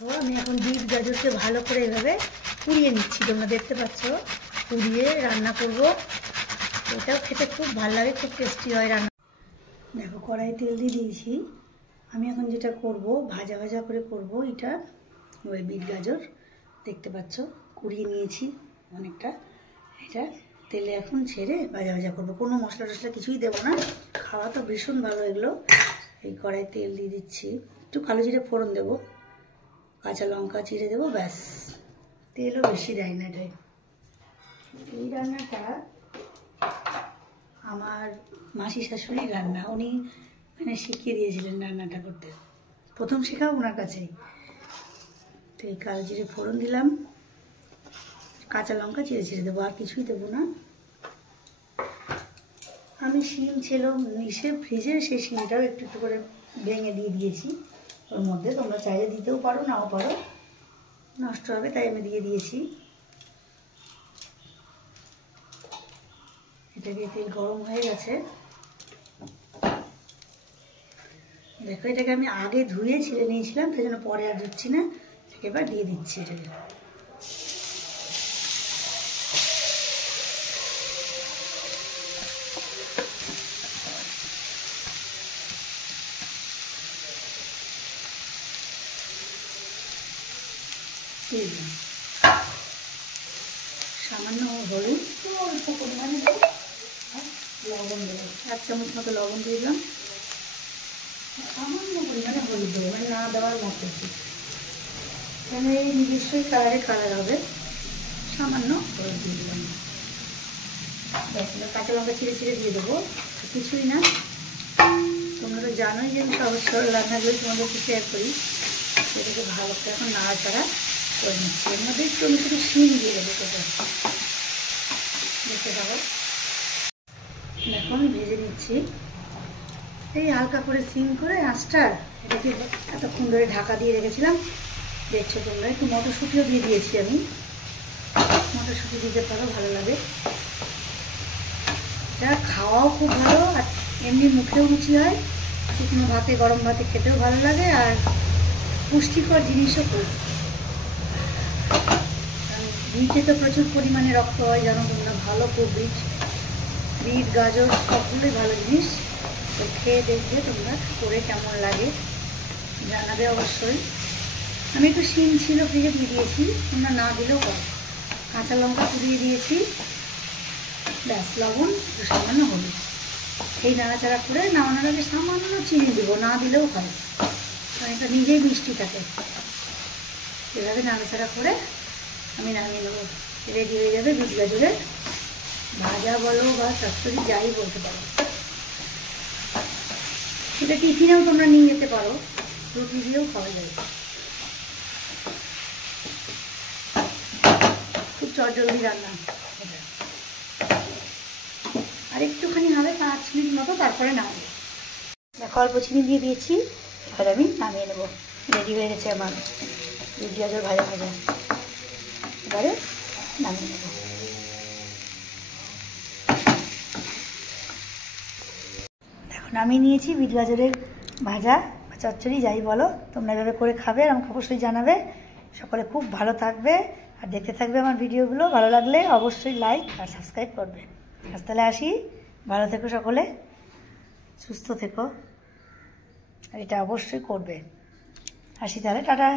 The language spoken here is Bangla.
তো আমি এখন বিট গাজরকে ভালো করে এভাবে পুড়িয়ে নিচ্ছি, তোমরা দেখতে পাচ্ছ। পুড়িয়ে রান্না করব, এটাও খেতে খুব ভালো লাগে, খুব টেস্টি হয় রান্না। দেখো কড়াই তেল দিয়ে দিয়েছি। আমি এখন যেটা করব ভাজা ভাজা করে করব। এটা ওই বিট গাজর দেখতে পাচ্ছ কুড়িয়ে নিয়েছি অনেকটা। এটা তেলে এখন ছেড়ে ভাজা ভাজা করবো, কোনো মশলা টশলা কিছুই দেবো না। খাওয়া তো ভীষণ ভালো এগুলো। এই কড়াই তেল দিয়ে দিচ্ছি, একটু কালো জিরে ফোড়ন দেবো, কাঁচা লঙ্কা চিড়ে দেবো, ব্যাস। তেলও বেশি দেয় না এটাই। এই রান্নাটা আমার মাসি শাশুড়ির রান্না, উনি মানে শিখিয়ে দিয়েছিলেন রান্নাটা করতে, প্রথম শেখাও ওনার কাছেই। তো এই কালো জিরে ফোড়ন দিলাম, কাঁচা লঙ্কা চিড়ে চিড়ে দেবো, আর কিছুই দেবো না। আমি শিম ছিল ইসে ফ্রিজে, সেই শিমটাও একটু একটু করে ভেঙে দিয়ে দিয়েছি ওর মধ্যে। তোমরা চাইলে দিতেও পারো, নাও পারো, নষ্ট হবে তাই আমি দিয়ে দিয়েছি। এটা দিয়ে তেল গরম হয়ে গেছে। দেখো এটাকে আমি আগে ধুয়ে ছিলে নিয়েছিলাম, তাই জন্য পরে আর ধুচ্ছি না, এবার দিয়ে দিচ্ছি এটাকে। সামান্য হলুদ, অল্প পরিমাণে লবণ দেবো, 1 চামচ মতো লবণ দিয়ে দিলাম। সামান্য পরিমাণে হলুদ দেবো, মানে না দেওয়ার মতো, এখানে এই নিজস্বই কালার হবে। সামান্য হলুদ দিয়ে দিলাম, কাঁচা লঙ্কা ছিঁড়ে ছিঁড়ে দিয়ে দেবো, কিছুই না। তোমরা তো জানোই যে আমি অবশ্যই রান্নাগুলো তোমাদেরকে শেয়ার করি। সেটাকে ভালো করে এখন নাড়াচাড়া করে নিচ্ছি। এর মধ্যে একটু আমি শুধু শিম দিয়ে দেবো, দেখতে পাবো। দেখো আমি ভেজে নিচ্ছি, এই হালকা করে সিম করে আঁচটা। এটাকে এতক্ষণ ধরে ঢাকা দিয়ে রেখেছিলাম, দেখছো তোমরা। একটু মটরশুঁটিও দিয়ে দিয়েছি আমি, মটরশুঁটি দিতে পারো, ভালো লাগে। এটা খাওয়াও খুব ভালো, আর এমনি মুখেও রুচি হয়, শুকনো ভাতে গরম ভাতে খেতেও ভালো লাগে, আর পুষ্টিকর জিনিসও খুব। বিটে তো প্রচুর পরিমাণে রক্ত হয়, জানো তোমরা, ভালো খুব বিট। বিট গাজর সবগুলোই ভালো জিনিস। তো খেয়ে দেখবে তোমরা করে কেমন লাগে, জানাবে অবশ্যই। আমি একটু শিম ছিল ফ্রিজে দিয়ে দিয়েছি, তোমরা না দিলেও পারো। কাঁচা লঙ্কা পুড়িয়ে দিয়েছি, ব্যাস, লবণ সামান্য হলুদ। এই নাড়াচাড়া করে নামানোর আগে সামান্য চিনি দেবো, না দিলেও হয়, কারণ এটা নিজেই মিষ্টি থাকে। এভাবে নাড়াচাড়া করে আমি নামিয়ে নেবো, রেডি হয়ে যাবে বিট গাজরের ভাজা বলো বা চচ্চড়ি, যাই বলতে পারো। এটা টিফিনেও তোমরা নিয়ে যেতে পারো, রুটি দিয়েও খাওয়া যায়, খুব চটজলদি রান্না এটা। আর একটুখানি হবে 5 মিনিট মতো, তারপরে নামাবো। দেখো অল্প চিনি দিয়ে দিয়েছি, এবার আমি নামিয়ে নেবো। রেডি হয়ে গেছে আমার বিট গাজর ভাজা ভাজা, এবারে নামিয়ে নেবো। দেখো নামিয়ে নিয়েছি বিট গাজরের ভাজা বা চচ্চড়ি, যাই বলো। তোমরা এভাবে করে খাবে আর আমাকে অবশ্যই জানাবে। সকলে খুব ভালো থাকবে আর দেখতে থাকবে আমার ভিডিওগুলো। ভালো লাগলে অবশ্যই লাইক আর সাবস্ক্রাইব করবে। আজ তাহলে আসি, ভালো থেকো সকলে, সুস্থ থেকো, আর এটা অবশ্যই করবে। আসি তাহলে, টাটা।